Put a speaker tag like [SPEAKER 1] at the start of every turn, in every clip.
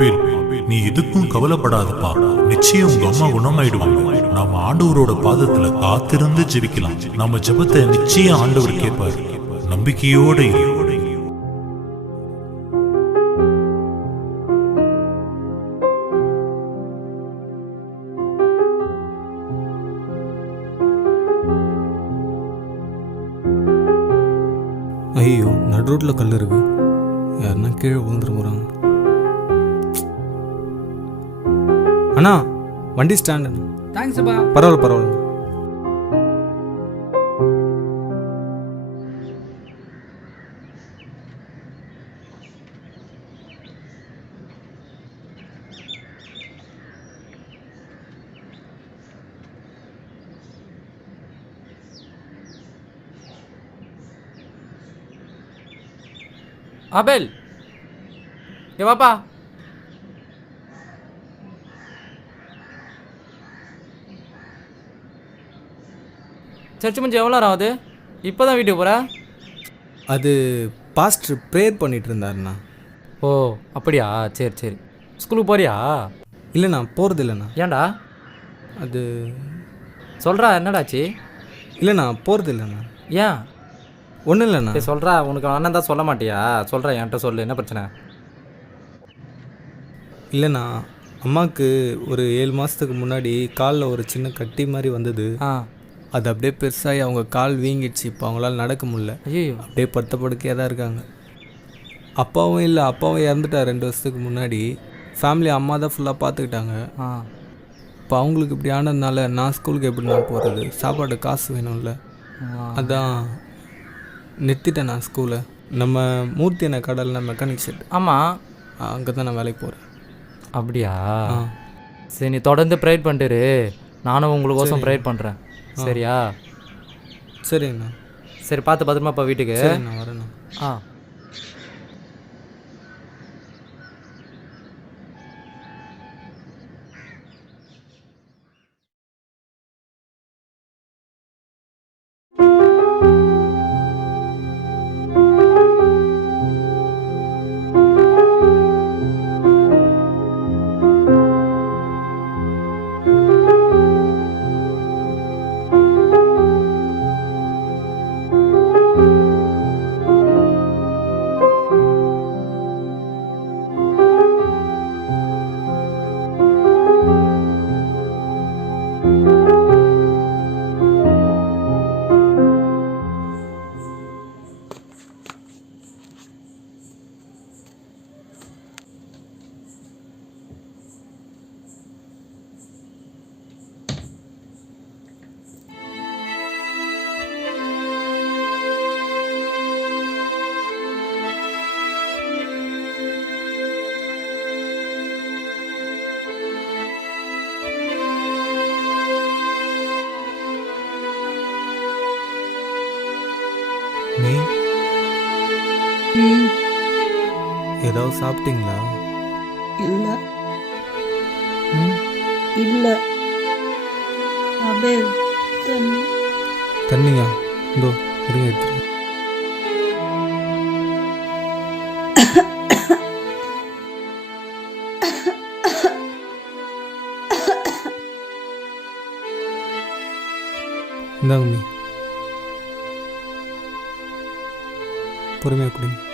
[SPEAKER 1] ஆபேல் நீ எதுக்கும் கவலைப்படாதப்பா. நிச்சயம் உங்க அம்மா குணமாயிடுவாங்க. நாம ஆண்டவரோட பாதத்துல காத்திருந்து ஜெபிக்கலாம். நம்ம ஜெபத்தை நிச்சயம் ஆண்டவர் கேட்பார். நம்பிக்கையோட இரு.
[SPEAKER 2] ஐயோ நடு ரோட்டில் கல் இருக்கு. யாருன்னா கீழே விழுந்துட்டு போகிறாங்க அண்ணா வண்டி ஸ்டாண்டு
[SPEAKER 3] தேங்க்ஸ்ப்பா
[SPEAKER 2] பரவாயில்ல பரவாயில்ல.
[SPEAKER 3] அபேல். ஏ வாப்பா. சர்ச் முடிஞ்சு எவ்வளோ நேரம் ஆகுது? இப்போ தான் வீட்டுக்கு போகிற
[SPEAKER 2] அது பாஸ்டர் ப்ரேயர் பண்ணிட்டு இருந்தாருண்ணா.
[SPEAKER 3] ஓ அப்படியா? சரி சரி. ஸ்கூலுக்கு போறியா?
[SPEAKER 2] இல்லைண்ணா போகிறது இல்லைண்ணா.
[SPEAKER 3] ஏன்டா?
[SPEAKER 2] அது
[SPEAKER 3] சொல்கிறா என்னடாச்சு
[SPEAKER 2] இல்லைண்ணா போகிறது இல்லைண்ணா.
[SPEAKER 3] ஏன்?
[SPEAKER 2] ஒன்றும் இல்லைண்ணா.
[SPEAKER 3] சரி சொல்கிறா உனக்கு அண்ணன் தான் சொல்ல மாட்டியா? சொல்கிறேன் என்கிட்ட சொல்லு என்ன பிரச்சனை?
[SPEAKER 2] இல்லைண்ணா அம்மாவுக்கு ஒரு ஏழு மாதத்துக்கு முன்னாடி காலில் ஒரு சின்ன கட்டி மாதிரி வந்தது.
[SPEAKER 3] ஆ.
[SPEAKER 2] அது அப்படியே பெருசாகி அவங்க கால் வீங்கிடுச்சு. இப்போ அவங்களால நடக்க முடியல.
[SPEAKER 3] ஐயோ
[SPEAKER 2] அப்படியே படுத்த படுக்கையாக தான் இருக்காங்க. அப்பாவும் இல்லை அப்பாவும் இறந்துட்டார் ரெண்டு வருஷத்துக்கு முன்னாடி. ஃபேமிலி அம்மா தான் ஃபுல்லாக பார்த்துக்கிட்டாங்க.
[SPEAKER 3] ஆ.
[SPEAKER 2] இப்போ அவங்களுக்கு இப்படி ஆனதுனால நான் ஸ்கூலுக்கு எப்படி நான் போகிறது சாப்பாடு காசு வேணும்ல. அதான் நிறுத்திட்டேன் நான் ஸ்கூலை நம்ம மூர்த்தி அண்ணா கடலில் மெக்கானிக் ஷெட்
[SPEAKER 3] ஆமாம்
[SPEAKER 2] அங்கே தான் நான் வேலைக்கு போகிறேன்
[SPEAKER 3] அப்படியா? சரி நீ தொடர்ந்து ப்ரேயர் பண்ணிட்டு இரு. நானும் உங்களுக்கோசம் ப்ரேயர் பண்ணுறேன் சரியா?
[SPEAKER 2] சரிங்கண்ணா
[SPEAKER 3] சரி பார்த்து பத்திரமா இப்போ வீட்டுக்கு.
[SPEAKER 2] சரிண்ணா வரேண்ணா.
[SPEAKER 3] ஆ.
[SPEAKER 2] ஏதாவது சாப்பிட்டீங்களா?
[SPEAKER 4] இல்லை. இல்லை. அபேல் தண்ணி.
[SPEAKER 2] தண்ணியா? இதோ இருங்க எடுத்துருங்க இந்தாங்க பொறுமையாக குடிங்க.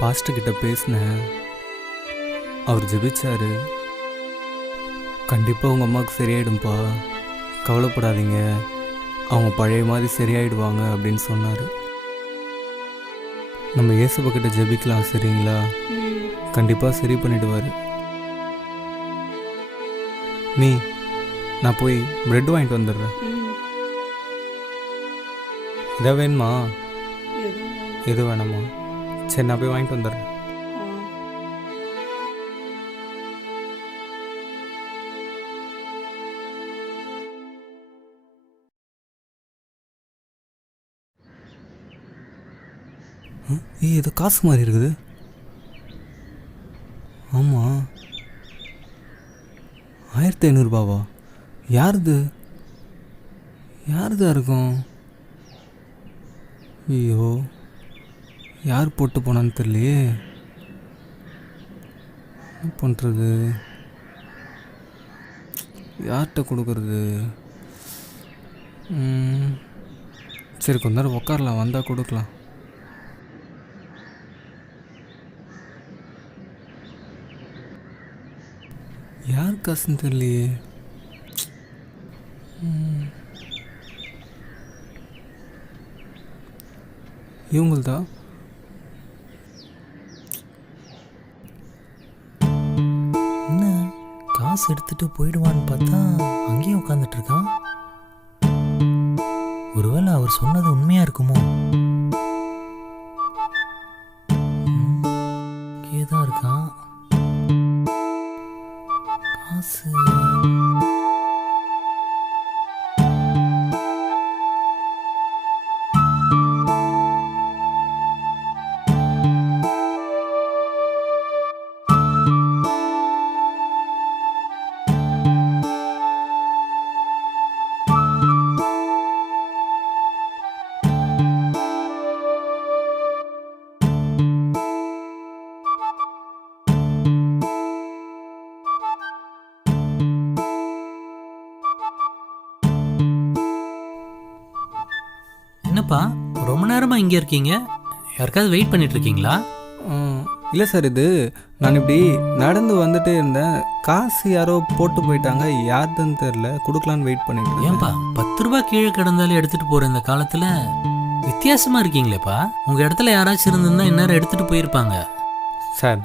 [SPEAKER 2] பாஸ்டர் கிட்ட பேசினேன். அவர் ஜெபிச்சாரு. கண்டிப்பாக உங்கள் அம்மாவுக்கு சரியாயிடும்பா. கவலைப்படாதீங்க. அவங்க பழைய மாதிரி சரியாயிடுவாங்க அப்படின்னு சொன்னார். நம்ம இயேசுப்ப கிட்ட ஜெபிக்கலாம் சரிங்களா? கண்டிப்பாக சரி பண்ணிடுவார். நீ நான் போய் பிரெட் வாங்கிட்டு வந்துடுறேன். இதை வேணுமா? எது வேணாமா? சரி நான் போய் வாங்கிட்டு வந்துடுறேன் ஏய் ஏதோ காசு மாதிரி இருக்குது ஆமாம் ஆயிரத்தி ஐநூறுபாவா யாருது யாருதா இருக்கும் ஐயோ யார் போட்டு போனான்னு தெரியலையே. என்ன பண்ணுறது யார்கிட்ட கொடுக்கறது? சரி கொஞ்ச நேரம் உட்காரலாம் வந்தால் கொடுக்கலாம். யார் காசுன்னு தெரியலையே.
[SPEAKER 5] இவங்கள்தான் காசு எடுத்துட்டு போயிடுவான்னு பார்த்தா அங்கேயே உட்காந்துட்டு இருக்கான். ஒருவேளை அவர் சொன்னது உண்மையா இருக்குமோ? என்னப்பா ரொம்ப நேரமா இங்கே இருக்கீங்க? யாருக்காவது வெயிட் பண்ணிட்டு இருக்கீங்களா?
[SPEAKER 2] இல்லை சார் இது நான் இப்படி நடந்து வந்துட்டே இருந்தேன். காசு யாரோ போட்டு போயிட்டாங்க. யாருதுன்னு தெரில கொடுக்கலான்னு வெயிட் பண்ணிட்டு இருக்கேன்.
[SPEAKER 5] ஏன்பா பத்து ரூபாய் கீழே கிடந்தாலும் எடுத்துட்டு போற இந்த காலத்துல வித்தியாசமா இருக்கீங்களேப்பா. உங்க இடத்துல யாராச்சும் இருந்திருந்தா இந்நேரம் எடுத்துட்டு போயிருப்பாங்க.
[SPEAKER 2] சார்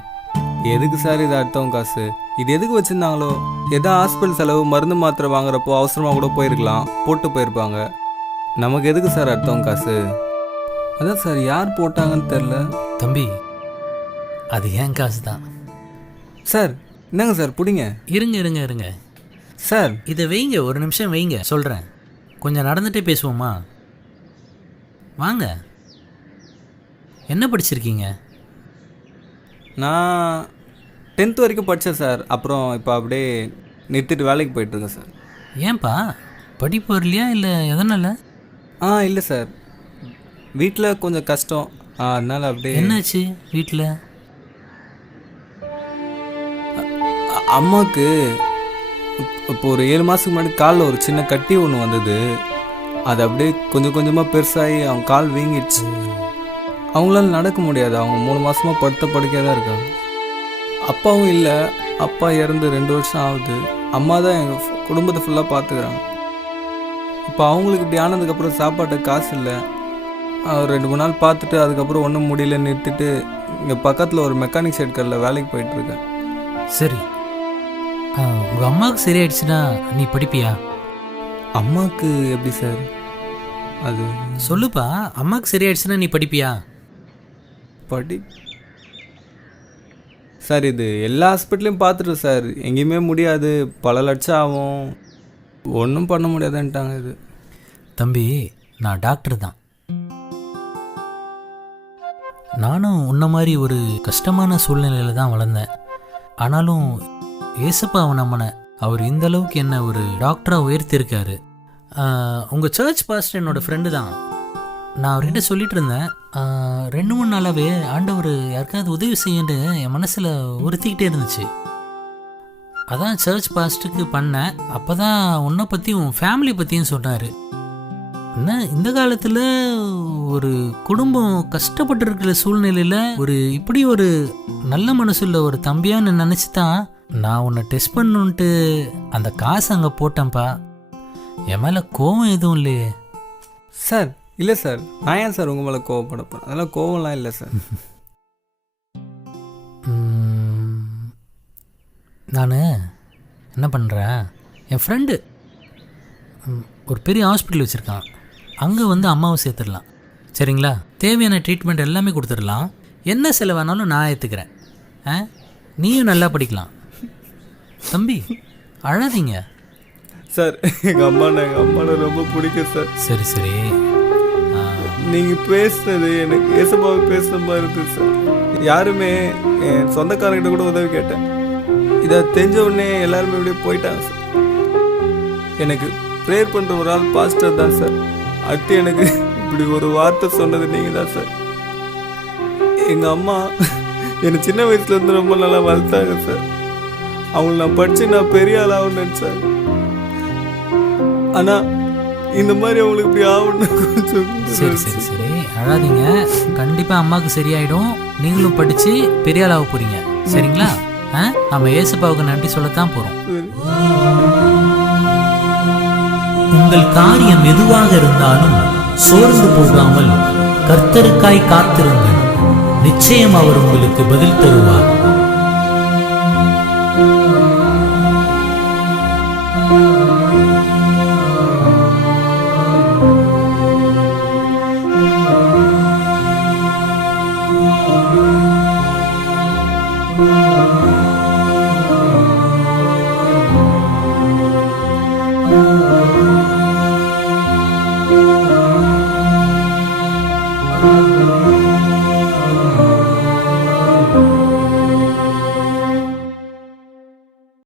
[SPEAKER 2] எதுக்கு சார் இது அடுத்தவங்க காசு? இது எதுக்கு வச்சுருந்தாங்களோ? எதோ ஹாஸ்பிட்டல் செலவு மருந்து மாத்திரை வாங்குறப்போ அவசரமாக கூட போயிருக்கலாம். போட்டு போயிருப்பாங்க. நமக்கு எதுக்கு சார் அடுத்தவங்க காசு? அதான் சார் யார் போட்டாங்கன்னு தெரில.
[SPEAKER 5] தம்பி அது ஏன் காசு தான்.
[SPEAKER 2] சார் என்னங்க சார் பிடிங்க.
[SPEAKER 5] இருங்க இருங்க இருங்க.
[SPEAKER 2] சார்.
[SPEAKER 5] இதை வைங்க ஒரு நிமிஷம் வைங்க சொல்கிறேன் கொஞ்சம் நடந்துட்டே பேசுவோமா? வாங்க. என்ன படிச்சிருக்கீங்க?
[SPEAKER 2] நான் டென்த் வரைக்கும் படித்தேன் சார். அப்புறம் இப்போ அப்படியே நிறுத்திட்டு வேலைக்கு போயிட்டுருக்கேன் சார்.
[SPEAKER 5] ஏன்பா? படிப்பு வரலையா இல்லை எதனால?
[SPEAKER 2] ஆ இல்லை சார் வீட்டில் கொஞ்சம் கஷ்டம். அதனால அப்படியே
[SPEAKER 5] என்னாச்சு வீட்டில்
[SPEAKER 2] அம்மாவுக்கு இப்- இப்போ ஒரு ஏழு மாதத்துக்கு முன்னாடி காலில் ஒரு சின்ன கட்டி ஒன்று வந்தது. அது அப்படியே கொஞ்சம் கொஞ்சமாக பெருசாகி அவங்க கால் வீங்கிடுச்சு. அவங்களால நடக்க முடியாது. அவங்க மூணு மாசமாக படுத்த படுக்கையாக தான் இருக்காங்க. அப்பாவும் இல்லை. அப்பா இறந்து ரெண்டு வருஷம் ஆகுது. அம்மா தான் எங்கள் குடும்பத்தை ஃபுல்லாக பார்த்துக்கிறாங்க இப்போ அவங்களுக்கு இப்படி ஆனதுக்கப்புறம் சாப்பாட்டு காசு இல்லை. ரெண்டு மூணு நாள் பார்த்துட்டு அதுக்கப்புறம் ஒன்றும் முடியல நிறுத்திட்டு இங்கே பக்கத்தில் ஒரு மெக்கானிக் ஷெட் கடையில் வேலைக்கு போயிட்டுருக்கேன்
[SPEAKER 5] சரி. உங்கள் அம்மாவுக்கு சரியாயிடுச்சுன்னா நீ படிப்பியா?
[SPEAKER 2] அம்மாவுக்கு எப்படி சார்? அது
[SPEAKER 5] சொல்லுப்பா அம்மாவுக்கு சரியாயிடுச்சுன்னா நீ படிப்பியா?
[SPEAKER 2] படி சார் இது எல்லா ஹாஸ்பிட்டலையும் பார்த்துட்டோம் சார். எங்கேயுமே முடியாது. பல லட்சம் ஆகும். ஒன்றும் பண்ண முடியாதுன்ட்டாங்க இது.
[SPEAKER 5] தம்பி நான் டாக்டர் தான். நானும் உன்ன மாதிரி ஒரு கஷ்டமான சூழ்நிலையில தான் வளர்ந்தேன். ஆனாலும் ஏசப்பா அவன் நம்மனை அவர் இந்த அளவுக்கு என்ன ஒரு டாக்டராக உயர்த்தியிருக்காரு. உங்கள் சர்ச் பாஸ்டர் என்னோடய ஃப்ரெண்டு தான். நான் அவர்கிட்ட சொல்லிட்டு இருந்தேன். ரெண்டு மூணு நாளாகவே ஆண்டவர் யாருக்காவது உதவி செய்யுன்னு என் மனசில் உறுத்திக்கிட்டே இருந்துச்சு. அதான் சர்ச் பாஸ்ட்டுக்கு பண்ணேன். அப்போ தான் உன்னை பற்றி உன் ஃபேமிலி பற்றியும் சொன்னார். என்ன இந்த காலத்தில் ஒரு குடும்பம் கஷ்டப்பட்டு இருக்கிற சூழ்நிலையில் ஒரு இப்படி ஒரு நல்ல மனசுள்ள ஒரு தம்பியான்னு நினச்சி தான் நான் உன்னை டெஸ்ட் பண்ணுன்ட்டு அந்த காசு அங்கே போட்டேன்ப்பா. என் மேலே கோவம் எதுவும் இல்லையே.
[SPEAKER 2] சார் இல்லை சார். நான் ஏன் சார் உங்கள் மேலே கோவப்பட போகிறேன் அதெல்லாம் கோவம்லாம் இல்லை சார்.
[SPEAKER 5] நான்? என்ன பண்ணுறேன் என் ஃப்ரெண்டு ஒரு பெரிய ஹாஸ்பிட்டல் வச்சுருக்கான். அங்கே வந்து அம்மாவை சேர்த்துடலாம். சரிங்களா? தேவையான ட்ரீட்மெண்ட் எல்லாமே கொடுத்துடலாம். என்ன செலவானாலும் நான் ஏற்றுக்கிறேன் ஆ? நீயும் நல்லா படிக்கலாம். தம்பி அழாதீங்க.
[SPEAKER 2] சார் எங்கள் அம்மா எங்கள் அம்மாவை ரொம்ப பிடிக்கும் சார்.
[SPEAKER 5] சரி சரி.
[SPEAKER 2] நீங்கள் பேசுனது எனக்கு ஏசப்பாவை பேசுன மாதிரி இருந்துச்சு சார். யாருமே என் சொந்தக்காரங்கிட்ட கூட உதவி கேட்டேன். இதை தெரிஞ்ச உடனே எல்லாருமே இப்படியே போயிட்டாங்க சார். எனக்கு ப்ரேயர் பண்ணுற ஒரு ஆள் பாஸ்டர் தான் சார். அடுத்து எனக்கு இப்படி ஒரு வார்த்தை சொன்னது நீங்கள் தான் சார். எங்கள் அம்மா என்னை சின்ன வயசுலேருந்து ரொம்ப நல்லா வளர்த்தாங்க சார். அவங்கள நான் படித்து நான் பெரிய ஆளாகணும்னு நினச்சேன் ஆனால் இந்த மாதிரி அவங்களுக்கு இப்படி கொஞ்சம்
[SPEAKER 5] சரி சரி சரி. அழாதீங்க. கண்டிப்பாக அம்மாவுக்கு சரியாயிடும். நீங்களும் படித்து பெரிய ஆளாக போகிறீங்க சரிங்களா? நம்ம ஏசப்பாவுக்கு நன்றி சொல்லத்தான் போறோம். உங்கள் காரியம் எதுவாக இருந்தாலும் சோர்ந்து போகாமல் கர்த்தருக்காய் காத்திருங்கள். நிச்சயம் அவர் உங்களுக்கு பதில் தருவார்.